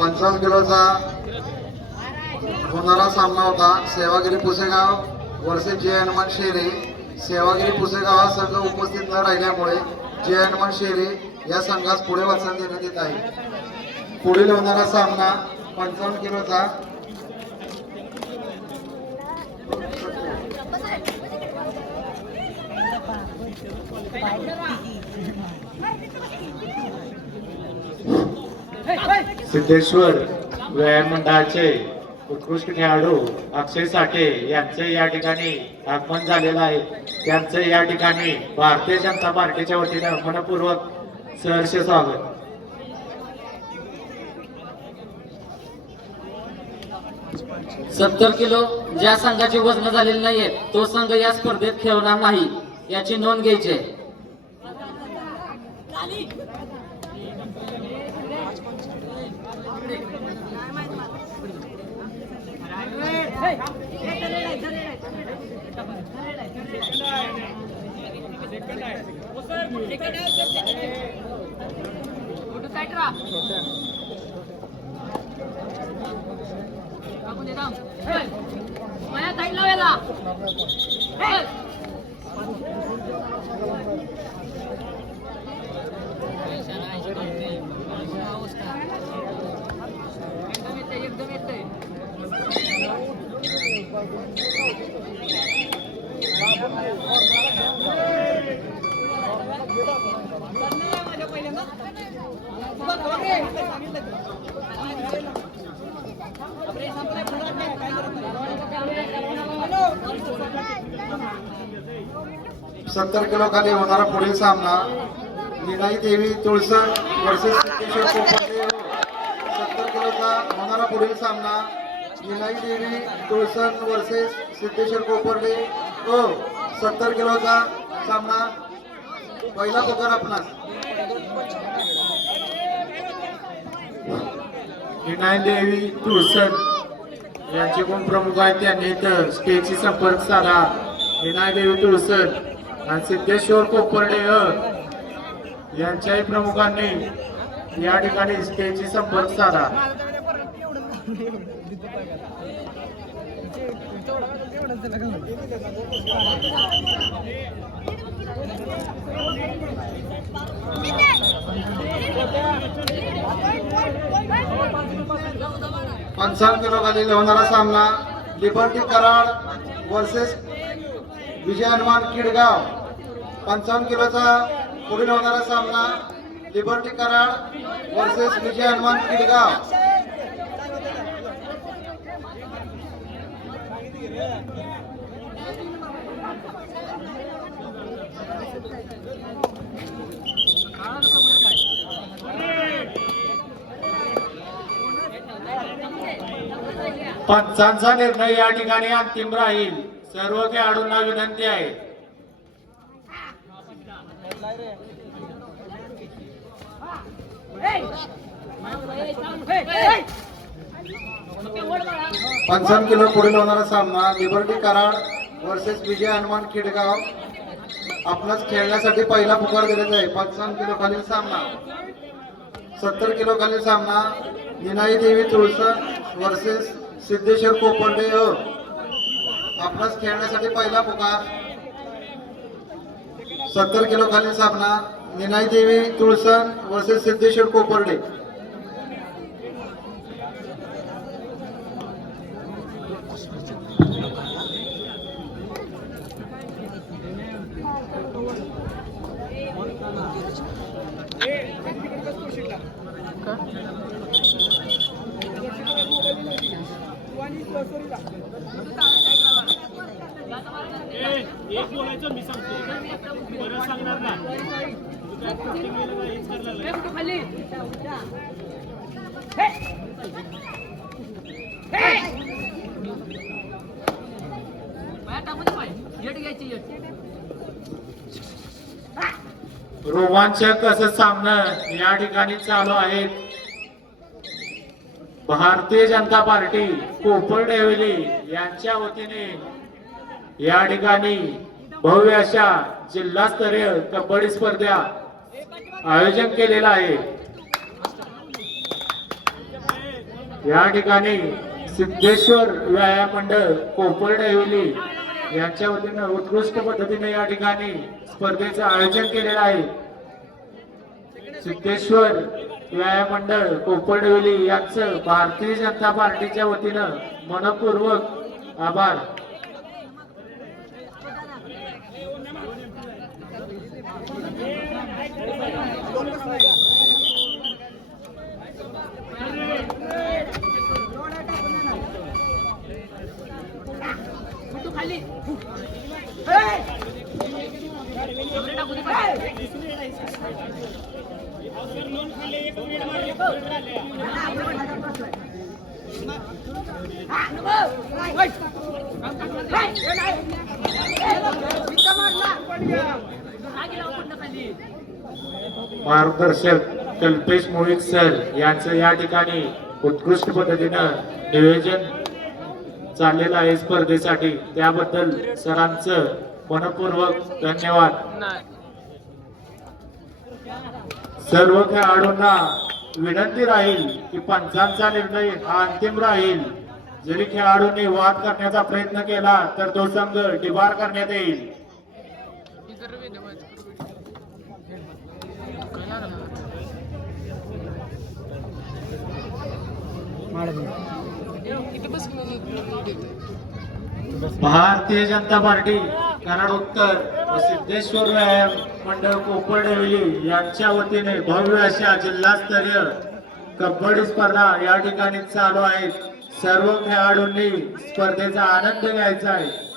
55 किलोचा होणारा सामना होता सेवागिरी पुसेगाव वर्सेस जय हनुमान शेरे। सेवागिरी पुसेगाव हा संघ उपस्थित न राहिल्यामुळे जय हनुमान शेरे या संघास पुढे वाचन देण्यात येत आहे। पुढील होणारा सामना 55 किलोचा सिद्धेश्वर व्यायाम मंडळाचे उत्कृष्ट खेळाडू अक्षय साठे यांचे या ठिकाणी आगमन झालेलं आहे। त्यांचे या ठिकाणी भारतीय जनता पार्टीच्या वतीने मनपूर्वक सहर्ष स्वागत। 70 किलो ज्या संघाची वजन झालेली नाहीये तो संघ या स्पर्धेत खेळणार नाही याची नोंद घ्यायची आहे। सत्तर किलो खाली होणारा पुढील सामना निनाई देवी तुळसर वर्सेस सिद्धेश्वर कोपर्डे। 70 किलोचा होणारा पुढील सामना निनाई देवी तुळसर वर्सेस सिद्धेश्वर कोपर्डे। 70 किलोचा सामना पहिला पुकार आपणास विनाय देवी तुळसर यांचे कोण प्रमुख आहेत त्यांनी इथं स्टेजशी संपर्क साधा। विनाय देवी तुळसर आणि सिद्धेश्वर कोपर्डे यांच्याही प्रमुखांनी या ठिकाणी स्टेजशी संपर्क साधा। पंचावन्न किलो खाली होणारा सामना लिबर्टी कराड वर्सेस विजय हनुमान किडगाव। 55 किलोचा पुढील होणारा सामना लिबर्टी कराड वर्सेस विजय हनुमान किडगाव। पंचांचा निर्णय या ठिकाणी अंतिम राहील। सर्व खेळाडूंना विनंती आहे। पंचावन्न किलो पुढील होणारा सामना लिबर्टी कराड वर्सेस विजय हनुमान किडगाव। आपणास खेळण्यासाठी पहिला पुकार दिलेला आहे। 55 किलो खालील सामना 70 किलो खालील सामना निनाई देवी तुळसर वर्सेस सिद्धेश्वर कोपर्डे। आपणास खेळण्यासाठी पहिला पुकार 70 किलो खालील सामना निनाई देवी तुळसर वर्सेस सिद्धेश्वर कोपर्डे। एक बोलायचं मी सांगतो बरं सांगणार ना रोमांचक असं सामना या ठिकाणी चालू आहे। भारतीय जनता पार्टी कोपर्डे हवेली यांच्या वतीने या ठिकाणी भव्य अशा जिल्हास्तरीय कबड्डी स्पर्धा आयोजन केलेला आहे। या ठिकाणी सिद्धेश्वर व्यायाम मंडळ कोपर डेवली यांच्या वतीनं उत्कृष्ट पद्धतीने या ठिकाणी स्पर्धेचं आयोजन केलेलं आहे. सिद्धेश्वर व्यायाम मंडळ कोपर डेवली यांचं भारतीय जनता पार्टीच्या वतीनं मनपूर्वक आभार. मार्गदर्शक कल्पेश मोहित सर यांचं या ठिकाणी उत्कृष्ट पद्धतीनं नियोजन चाललेलं आहे स्पर्धेसाठी. त्याबद्दल सरांचं मनपूर्वक धन्यवाद. सर्व खेळाडूंना विनंती राहील की पंचांचा निर्णय हा अंतिम राहील. जरी खेळाडूंनी वाद करण्याचा प्रयत्न केला तर तो संघ डिबार करण्यात येईल. भारतीय जनता पार्टी कराड उत्तर व सिद्धेश्वर व्यायाम मंडळ कोपर डेवली यांच्या वतीने भव्य अशा जिल्हास्तरीय कबड्डी स्पर्धा या ठिकाणी चालू आहेत. सर्व खेळाडूंनी स्पर्धेचा आनंद घ्यायचा आहे.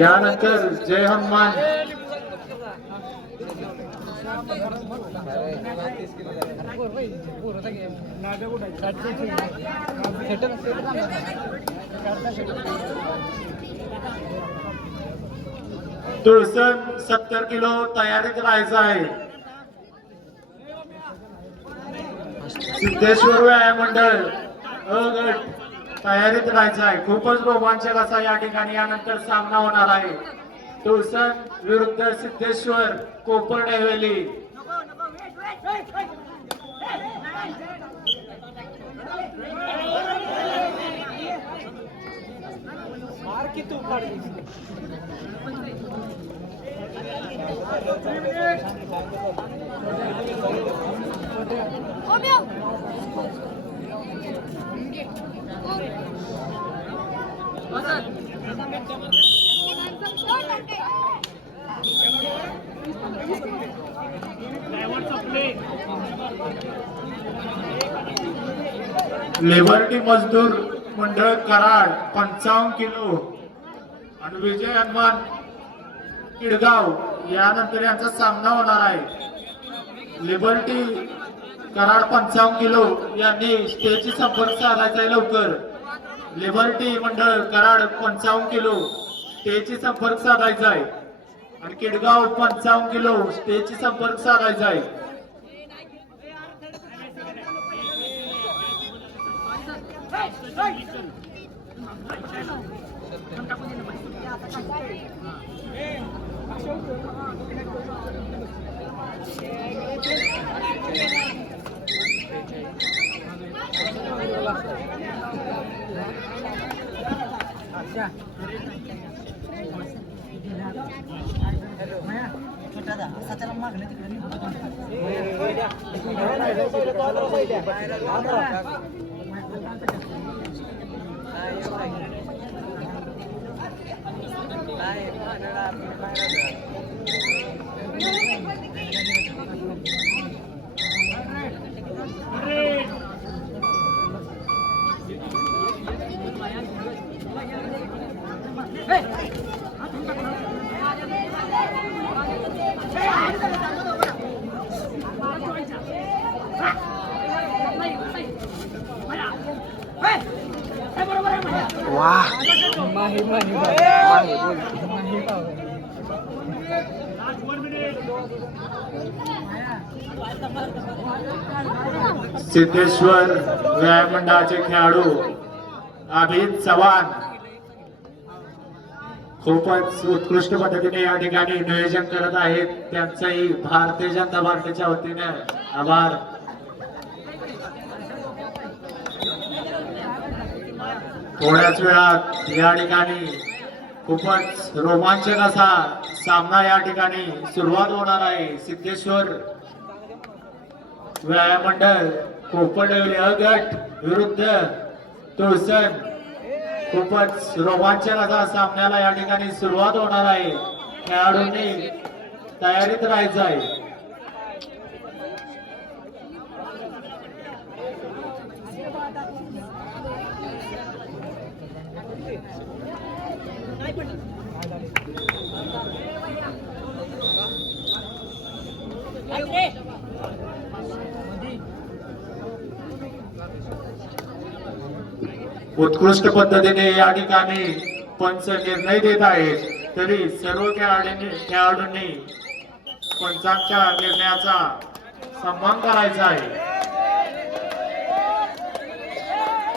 यानंतर जय हनुमान तुळसण 70 किलो तयारीत राहायचं आहे. सिद्धेश्वर व्यायाम मंडळ अ गट तयारीत राहायचं आहे. खूपच रोमांचक असा या ठिकाणी यानंतर सामना होणार आहे. तुळसण विरुद्ध सिद्धेश्वर कोपर डेवली. लिबर्टी मजदूर मंडळ कराड 55 किलो आणि विजय हनुमान किडगाव यानंतर यांचा सामना होणार आहे. लिबर्टी कराड 55 किलो यांनी स्टेजची संपर्क साधायचा आहे लवकर. लिबर्टी मंडळ कराड 55 किलो स्टेजची संपर्क साधायचा आहे आणि किडगाव 55 किलो स्टेजची संपर्क साधायचा आहे. वाह लास्ट 1 मिनिट. सिद्धेश्वर व्यायाम मंडळाचे खेळाडू अभित चव्हाण खूपच उत्कृष्ट पद्धतीने या ठिकाणी नियोजन करत आहेत. त्यांचंही भारतीय जनता पार्टीच्या वतीने आभार. थोड्याच वेळात या ठिकाणी खूपच रोमांचक असा सामना या ठिकाणी सुरुवात होणार आहे. सिद्धेश्वर व्यायाम मंडळ कोपरडवली अ गट विरुद्ध तुळसण. खूपच रोमांचक असा सामन्याला या ठिकाणी सुरुवात होणार आहे. खेळाडूंनी तयारीत राहायचं आहे. उत्कृष्ट पद्धतीने या ठिकाणी पंच निर्णय देत आहेत. तरी सर्व खेळाडूंनी पंचांच्या निर्णयाचा सन्मान करायचा आहे.